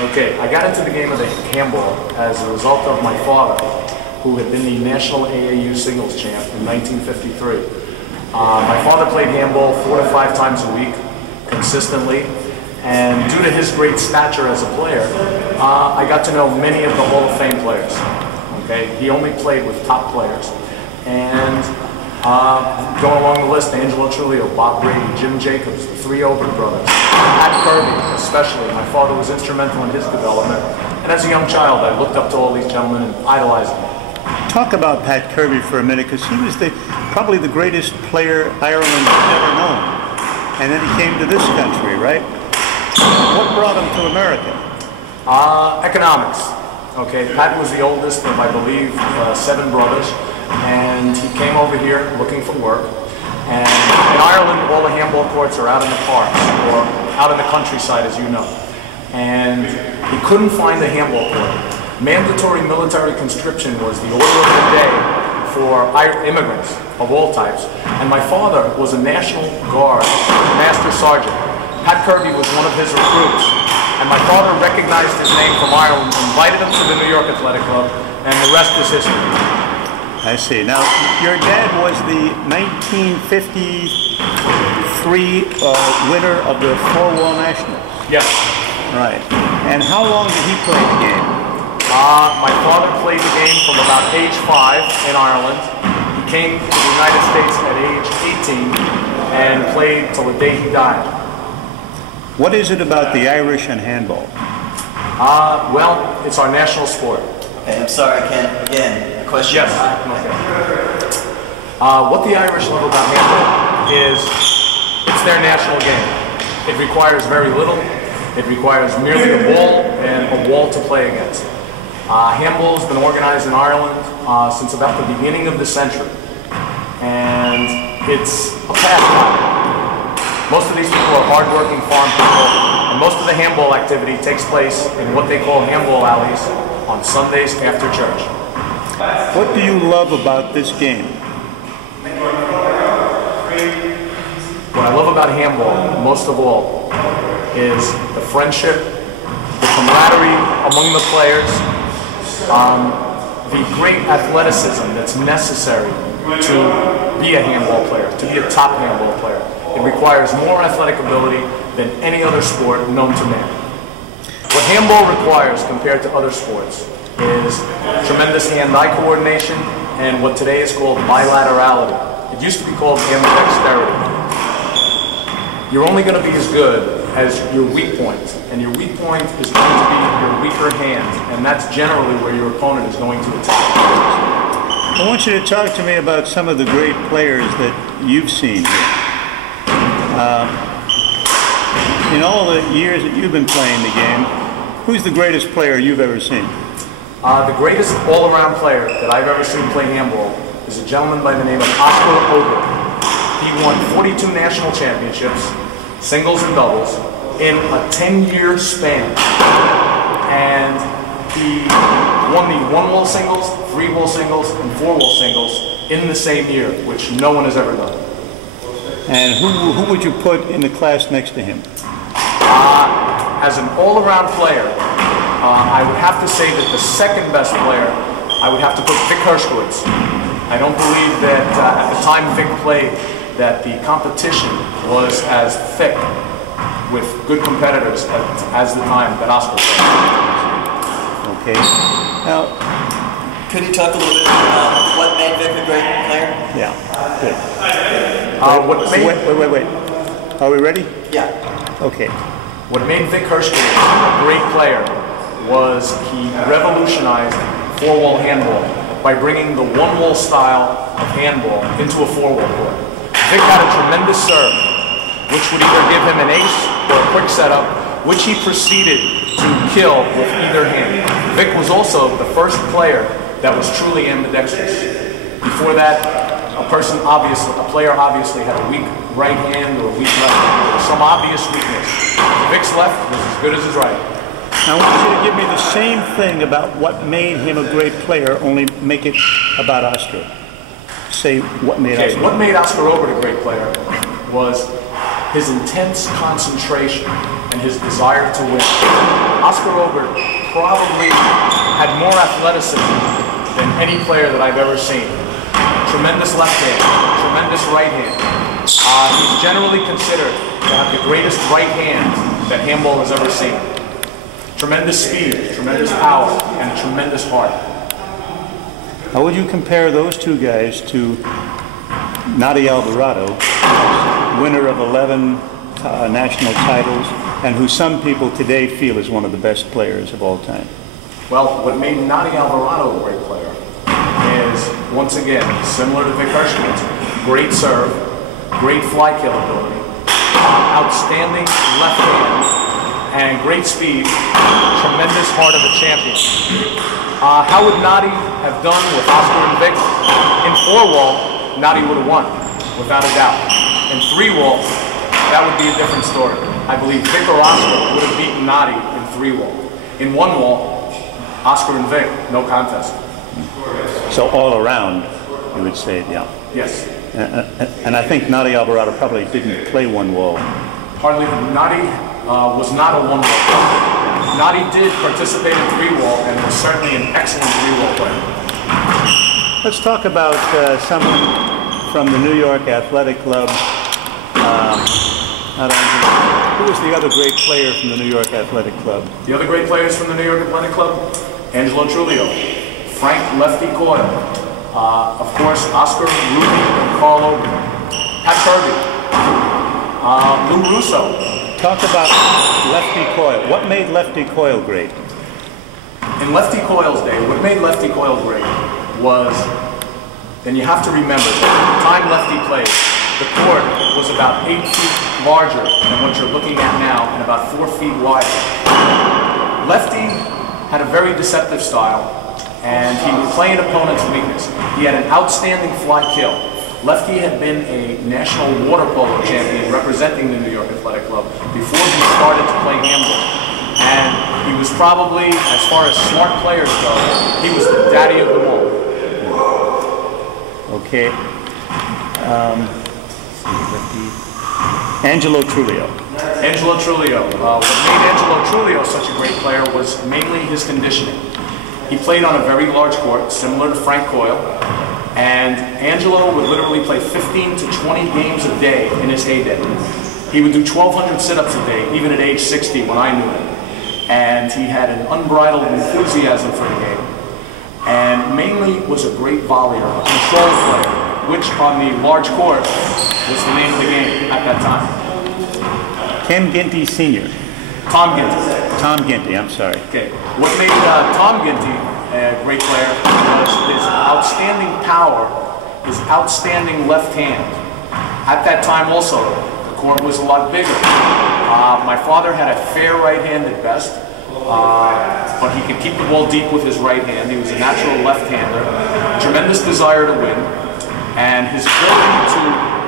Okay, I got into the game of the handball as a result of my father, who had been the national AAU singles champ in 1953. My father played handball 4 to 5 times a week, consistently, and due to his great stature as a player, I got to know many of the Hall of Fame players. Okay, he only played with top players, and going along the list, Angelo Trulio, Bob Brady, Jim Jacobs, the 3 Ober brothers, Pat Kirby especially. My father was instrumental in his development, and as a young child I looked up to all these gentlemen and idolized them. Talk about Pat Kirby for a minute, because he was probably the greatest player Ireland had ever known. And then he came to this country, right? What brought him to America? Economics. Okay, Pat was the oldest of, I believe, 7 brothers, and he came over here looking for work. And in Ireland, all the handball courts are out in the parks, or out in the countryside, as you know. And he couldn't find a handball court. Mandatory military conscription was the order of the day for immigrants of all types. And my father was a National Guard Master Sergeant. Pat Kirby was one of his recruits. And my father recognized his name from Ireland, invited him to the New York Athletic Club, and the rest is history. I see. Now, your dad was the 1953 winner of the 4-wall Nationals. Yes. Right. And how long did he play the game? My father played the game from about age 5 in Ireland. He came to the United States at age 18 and played till the day he died. What is it about the Irish and handball? Well, it's our national sport. Okay, I'm sorry, Ken. Again, a question. Yes. Okay. What the Irish love about handball is it's their national game. It requires very little. It requires merely a ball and a wall to play against. Handball has been organized in Ireland since about the beginning of the century, and it's a pastime. Most of these people are hard-working farm people, and most of the handball activity takes place in what they call handball alleys on Sundays after church. What do you love about this game? What I love about handball, most of all, is the friendship, the camaraderie among the players, the great athleticism that's necessary to be a handball player, to be a top handball player. It requires more athletic ability than any other sport known to man. What handball requires compared to other sports is tremendous hand-eye coordination and what today is called bilaterality. It used to be called ambidexterity. You're only going to be as good as your weak point, and your weak point is going to be your weaker hand, and that's generally where your opponent is going to attack. I want you to talk to me about some of the great players that you've seen here. In all the years that you've been playing the game, who's the greatest player you've ever seen? The greatest all-around player that I've ever seen play handball is a gentleman by the name of Oscar Ober. He won 42 national championships, singles and doubles, in a 10-year span. And he won the 1-wall singles, 3-wall singles, and 4-wall singles in the same year, which no one has ever done. And who would you put in the class next to him? As an all-around player, I would have to say that the second best player, I would have to put Vic Hershkowitz. I don't believe that at the time Vic played that the competition was as thick with good competitors as the time that Oscar played. Okay. Now, could you talk a little bit about what made Vic a great player? Yeah. Good. Wait. Are we ready? Yeah. Okay. What made Vic Hershkowitz a great player was he revolutionized 4-wall handball by bringing the 1-wall style of handball into a 4-wall court. Vic had a tremendous serve, which would either give him an ace or a quick setup, which he proceeded to kill with either hand. Vic was also the first player that was truly ambidextrous. Before that, a player obviously had a weak right hand or a weak left hand, or some obvious weakness. Vic's left was as good as his right. Now I want you to give me the same thing about what made him a great player, only make it about Oscar. Say what made Oscar. What made Oscar Ober a great player was his intense concentration and his desire to win. Oscar Obert probably had more athleticism than any player that I've ever seen. Tremendous left hand, tremendous right hand. He's generally considered to have the greatest right hand that handball has ever seen. Tremendous speed, tremendous power, and tremendous heart. How would you compare those two guys to Nadi Alvarado, winner of 11 national titles, and who some people today feel is one of the best players of all time? Well, what made Nadi Alvarado a great player is, once again, similar to Vic Hirschman's, great serve, great fly kill ability, outstanding left hand, and great speed, tremendous heart of a champion. How would Nadi have done with Oscar and Vic? In 4-wall, Nadi would have won, without a doubt. In 3-wall, that would be a different story. I believe Vic or Oscar would have beaten Nadi in 3-wall. In 1-wall, Oscar and Vic, no contest. So all around, you would say, yeah. Yes. And I think Nadi Alvarado probably didn't play 1-wall. Hardly. Nadi was not a 1-wall player. Nadi did participate in 3-wall and was certainly an excellent 3-wall player. Let's talk about someone from the New York Athletic Club. Who was the other great player from the New York Athletic Club? The other great players from the New York Athletic Club? Angelo Trulio, Frank Lefty Coyle, of course Oscar, Ruby, and Carlo, Pat Kirby, Lou Russo. Talk about Lefty Coyle. What made Lefty Coyle great? In Lefty Coyle's day, what made Lefty Coyle great was, and you have to remember, the time Lefty played, the court was about 8 feet larger than what you're looking at now and about 4 feet wider. Lefty had a very deceptive style, and he would play an opponent's weakness. He had an outstanding fly kill. Lefty had been a national water polo champion representing the New York Athletic Club before he started to play handball. And he was probably, as far as smart players go, he was the daddy of them all. Okay. Angelo Trulio. Angelo Trulio. What made Angelo Trulio such a great player was mainly his conditioning. He played on a very large court, similar to Frank Coyle. And Angelo would literally play 15 to 20 games a day in his heyday. He would do 1,200 sit-ups a day, even at age 60 when I knew him. And he had an unbridled enthusiasm for the game. And mainly was a great volleyer, a control player, which on the large court was the name of the game at that time. Ken Ginty Sr. Tom Ginty. Tom Ginty, I'm sorry. Okay. What made Tom Ginty a great player was his outstanding power, his outstanding left hand. At that time also, the court was a lot bigger. My father had a fair right hand at best, but he could keep the ball deep with his right hand. He was a natural left-hander, tremendous desire to win, and his ability to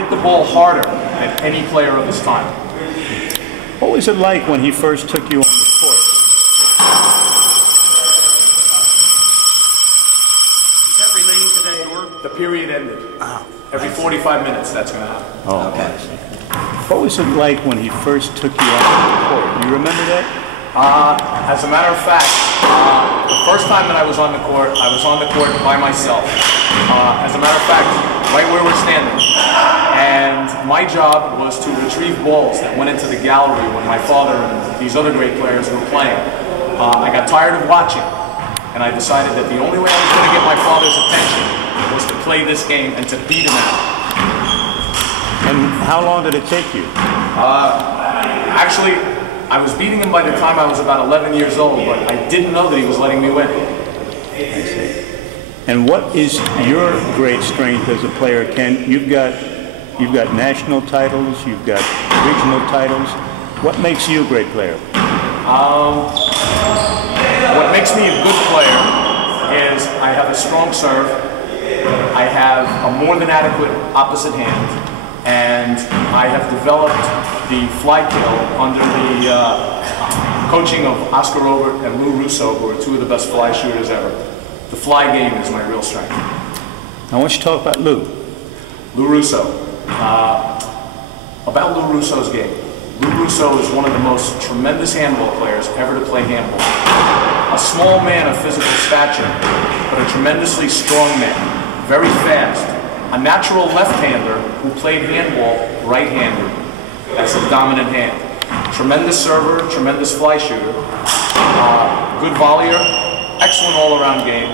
hit the ball harder than any player of his time. What was it like when he first took you on the court? Is that relating to that door? The period ended. Every 45 minutes, that's going to happen. Oh, okay. What was it like when he first took you on the court? Do you remember that? As a matter of fact, the first time that I was on the court by myself. As a matter of fact, right where we're standing. And my job was to retrieve balls that went into the gallery when my father and these other great players were playing. I got tired of watching, and I decided that the only way I was going to get my father's attention was to play this game and to beat him out. And how long did it take you? Actually, I was beating him by the time I was about 11 years old, but I didn't know that he was letting me win. I see. And what is your great strength as a player, Ken? You've got national titles, you've got regional titles. What makes you a great player? What makes me a good player is I have a strong serve, I have a more than adequate opposite hand, and I have developed the fly kill under the coaching of Oscar Obert and Lou Russo, who are two of the best fly shooters ever. The fly game is my real strength. I want you to talk about Lou. Lou Russo. About Lou Russo's game. Lou Russo is one of the most tremendous handball players ever to play handball. A small man of physical stature, but a tremendously strong man, very fast. A natural left-hander who played handball right-handed as a dominant hand. Tremendous server, tremendous fly shooter, good volleyer, excellent all-around game,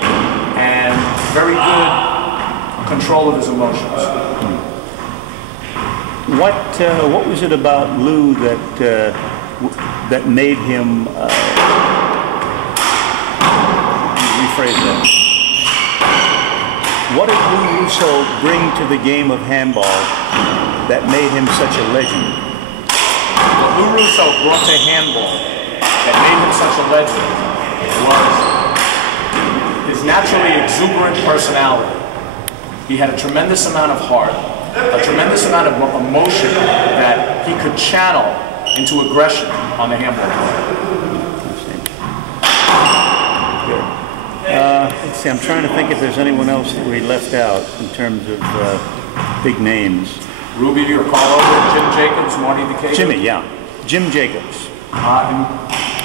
and very good control of his emotions. What was it about Lou that made him rephrase that? What did Lou Russo bring to the game of handball that made him such a legend? What Lou Russo brought to handball that made him such a legend was his naturally exuberant personality. He had a tremendous amount of heart, a tremendous amount of emotion that he could channel into aggression on the handball court. Let's see, I'm trying to think if there's anyone else that we left out in terms of big names. Ruby or Carlo, Jim Jacobs, Marty DeCato. Jimmy, yeah. Jim Jacobs.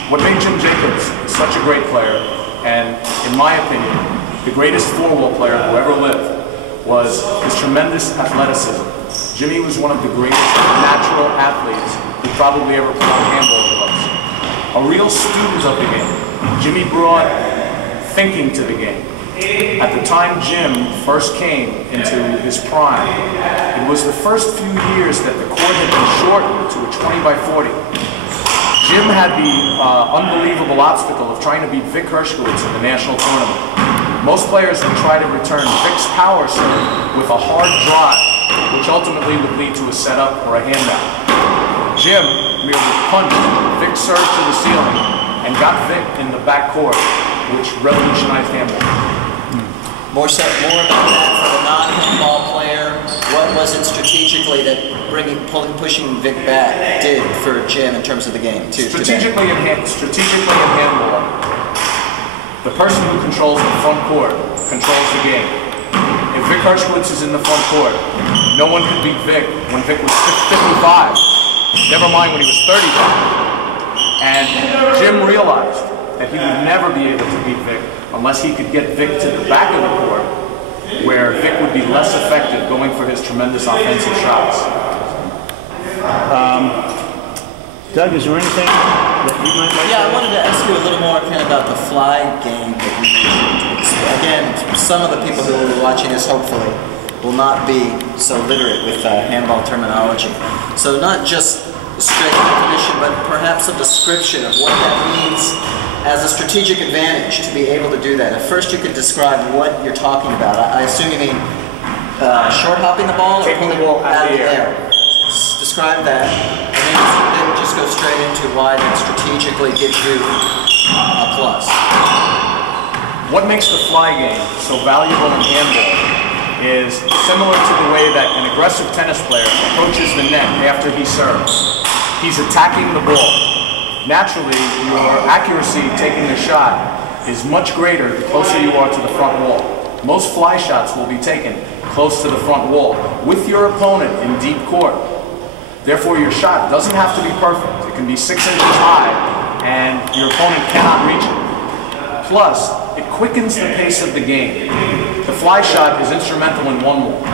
What made Jim Jacobs such a great player, and in my opinion, the greatest four-wall player who ever lived, was his tremendous athleticism. Jimmy was one of the greatest natural athletes who probably ever put on handball gloves. A real student of the game. Jimmy brought thinking to the game. At the time Jim first came into his prime, it was the first few years that the court had been shortened to a 20 by 40. Jim had the unbelievable obstacle of trying to beat Vic Hershkowitz in the national tournament. Most players would try to return Vic's power serve with a hard drive, which ultimately would lead to a setup or a handout. Jim merely punched Vic's serve to the ceiling and got Vic in the back court, which revolutionized handball. More about that for the non-handball player. What was it strategically that pushing Vic back did for Jim in terms of the game? Strategically in handball, the person who controls the front court controls the game. If Vic Hershkowitz is in the front court, no one could beat Vic when Vic was 55. Never mind when he was 35. And Jim realized that he would never be able to beat Vic unless he could get Vic to the back of the court, where Vic would be less effective going for his tremendous offensive shots. Doug, is there anything that you might like to I wanted to ask you a little more kind of about the fly game that you used. Again, some of the people who will be watching this hopefully will not be so literate with handball terminology. So not just straight definition, but perhaps a description of what that means as a strategic advantage to be able to do that. At first you could describe what you're talking about. I assume you mean short hopping the ball? Taking the ball out of the air. Describe that, and then just go straight into why that strategically gives you a plus. What makes the fly game so valuable in handball is similar to the way that an aggressive tennis player approaches the net after he serves. He's attacking the ball. Naturally, your accuracy taking the shot is much greater the closer you are to the front wall. Most fly shots will be taken close to the front wall with your opponent in deep court. Therefore, your shot doesn't have to be perfect. It can be 6 inches high, and your opponent cannot reach it. Plus, it quickens the pace of the game. The fly shot is instrumental in one-wall.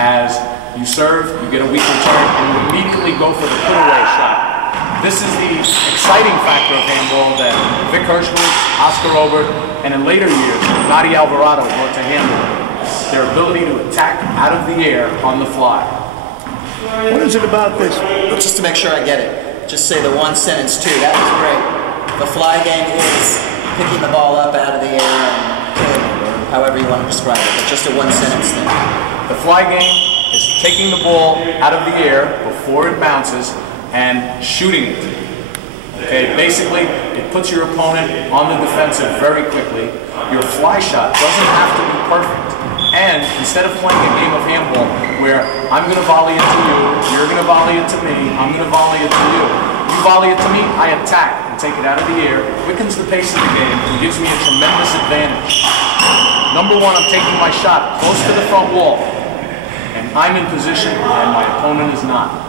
As you serve, you get a weak return, and you immediately go for the put-away shot. This is the exciting factor of handball that Vic Hershkowitz, Oscar Obert, and in later years, Nadia Alvarado brought to handball. Their ability to attack out of the air on the fly. What is it about this? Just to make sure I get it, just say the one sentence too. That was great. The fly game is picking the ball up out of the air and hitting it, or however you want to describe it, but just a one sentence thing. The fly game is taking the ball out of the air before it bounces and shooting it. Okay, basically, it puts your opponent on the defensive very quickly. Your fly shot doesn't have to be perfect. And instead of playing a game of handball where I'm going to volley it to you, you're going to volley it to me, I'm going to volley it to you. You volley it to me, I attack and take it out of the air, quickens the pace of the game, and gives me a tremendous advantage. Number one, I'm taking my shot close to the front wall, and I'm in position, and my opponent is not.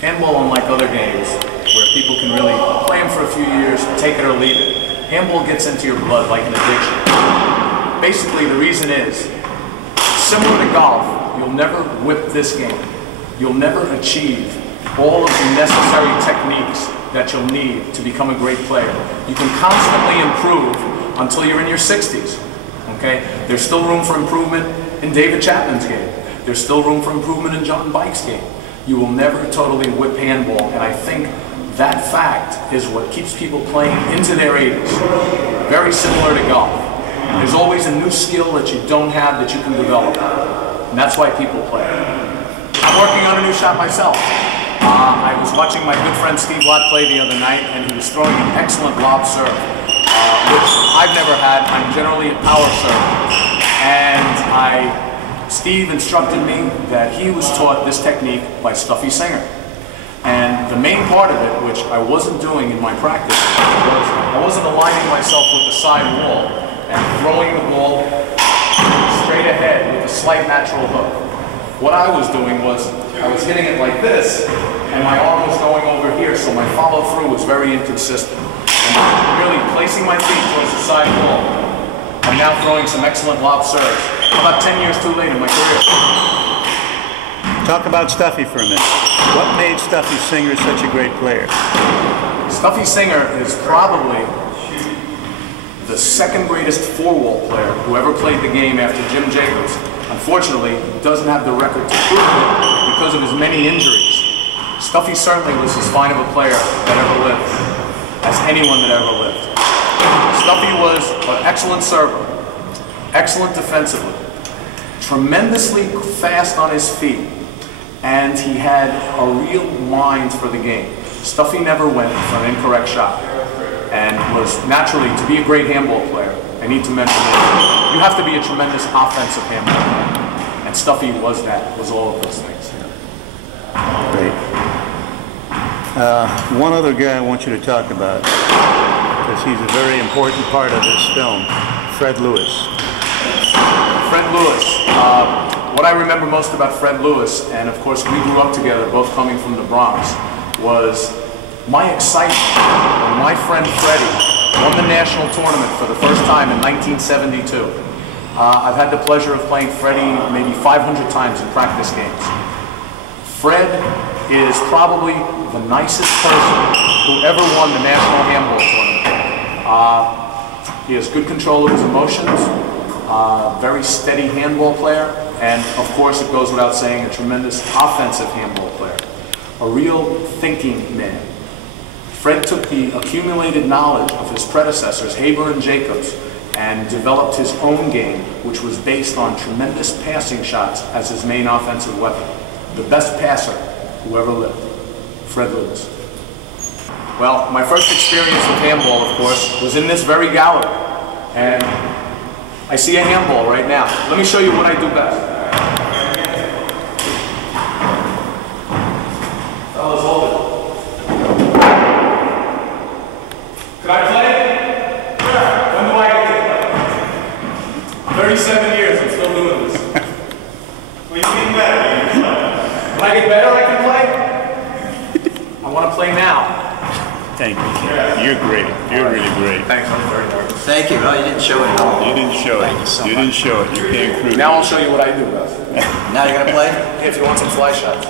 Handball, unlike other games, where people can really play them for a few years, take it or leave it, handball gets into your blood like an addiction. Basically, the reason is, similar to golf, you'll never whip this game. You'll never achieve all of the necessary techniques that you'll need to become a great player. You can constantly improve until you're in your 60s. Okay? There's still room for improvement in David Chapman's game. There's still room for improvement in John Bike's game. You will never totally whip handball, and I think that fact is what keeps people playing into their 80s. Very similar to golf. There's always a new skill that you don't have that you can develop, and that's why people play. I'm working on a new shot myself. I was watching my good friend Steve Lott play the other night, and he was throwing an excellent lob serve, which I've never had. I'm generally a power server, and Steve instructed me that he was taught this technique by Stuffy Singer. And the main part of it, which I wasn't doing in my practice, was I wasn't aligning myself with the side wall and throwing the ball straight ahead with a slight natural hook. What I was doing was I was hitting it like this, and my arm was going over here, so my follow-through was very inconsistent. And really placing my feet towards the side wall. I'm now throwing some excellent lob serves. About 10 years too late in my career. Talk about Stuffy for a minute. What made Stuffy Singer such a great player? Stuffy Singer is probably the second greatest four-wall player who ever played the game after Jim Jacobs. Unfortunately, he doesn't have the record to prove it because of his many injuries. Stuffy certainly was as fine of a player that ever lived, as anyone that ever lived. Stuffy was an excellent server, excellent defensively, tremendously fast on his feet, and he had a real mind for the game. Stuffy never went for an incorrect shot, and was naturally, to be a great handball player, I need to mention that you have to be a tremendous offensive handball player, and Stuffy was that, was all of those things. Great. One other guy I want you to talk about, because he's a very important part of this film, Fred Lewis. Fred Lewis. What I remember most about Fred Lewis, and of course we grew up together, both coming from the Bronx, was my excitement when my friend Freddie won the national tournament for the first time in 1972. I've had the pleasure of playing Freddie maybe 500 times in practice games. Fred is probably the nicest person who ever won the national handball tournament. He has good control of his emotions, very steady handball player, and of course it goes without saying, a tremendous offensive handball player. A real thinking man. Fred took the accumulated knowledge of his predecessors, Haber and Jacobs, and developed his own game, which was based on tremendous passing shots as his main offensive weapon. The best passer who ever lived, Fred Lewis. Well, my first experience with handball, of course, was in this very gallery. And I see a handball right now. Let me show you what I do best. Fellas, hold it. Could I play? Sure. When do I get to play? 37 years, I'm still doing this. Well, you get better. When I get better, I can play? I want to play now. Thank you. Yeah. You're great. You're really great. Thanks, I'm very nervous. Thank you. No, you didn't show it at all. You didn't show it. Thank you so You much. didn't show it. You came through. Now I'll show you what I do best. Now you're going to play? If you want some fly shots.